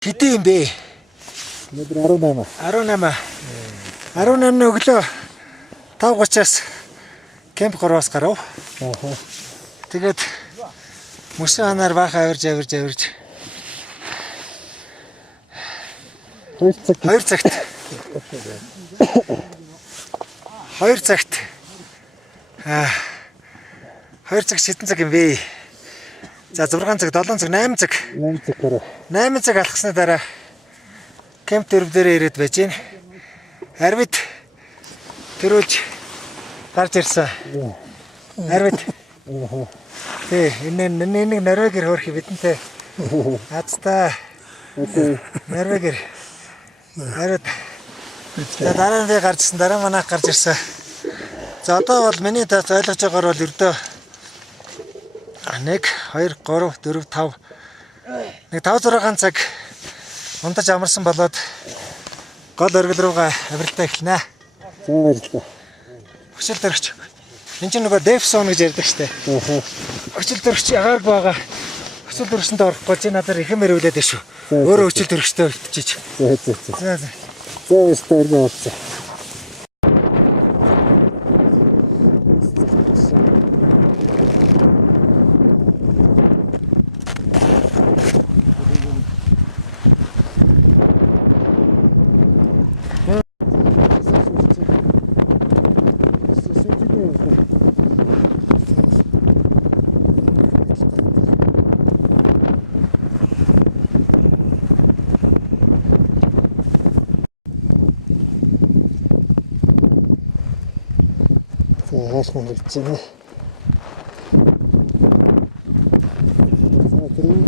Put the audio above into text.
Хэдий юм бэ? Өнөөдөр 18. 18. 18-ны өглөө 5:30-аас кемп гороос гарав. Тэгээд мөсөн ханаар баахан авирж 2 цагт 2 цагт 2 цаг шидэн цаг юм бэ? За 6 цаг, 7 цаг, 8 цаг. 8 цаг гараа. 8 цаг алхсны дараа кемп төрөв дээрээ ирээд байж гин. Арвид төрүүлж гарч ирсэн. Арвид. Тий, энэ нэг Норвегиэр хөөрхи бидэнтэй. Азтай. Норвегиэр. Арвид. За дараа нь би гарч ирсэн, дараа манайх гарч ирсэн. За одоо бол миний тас ойлгож байгаагаар бол ердөө 1 2 3 4 5 нэг 5-6 цаг унтаж амарсан болоод гол оргил руугаа авиралтаа эхэлнэ. За баярлалаа. Өчил дөрөгч. Энд чинь нөгөө Дэвсон гэж ярьдаг штэ. Өчил дөрөгч агаарг байгаа. Өчил дөрөгчөнд орохгүй чи надаар ихэн мэрүүлээд байна шүү. Өөрөө өчил дөрөгчтэй өвтчиж. За. Стойр болцоо. Яасан гэж байна. За тэрийг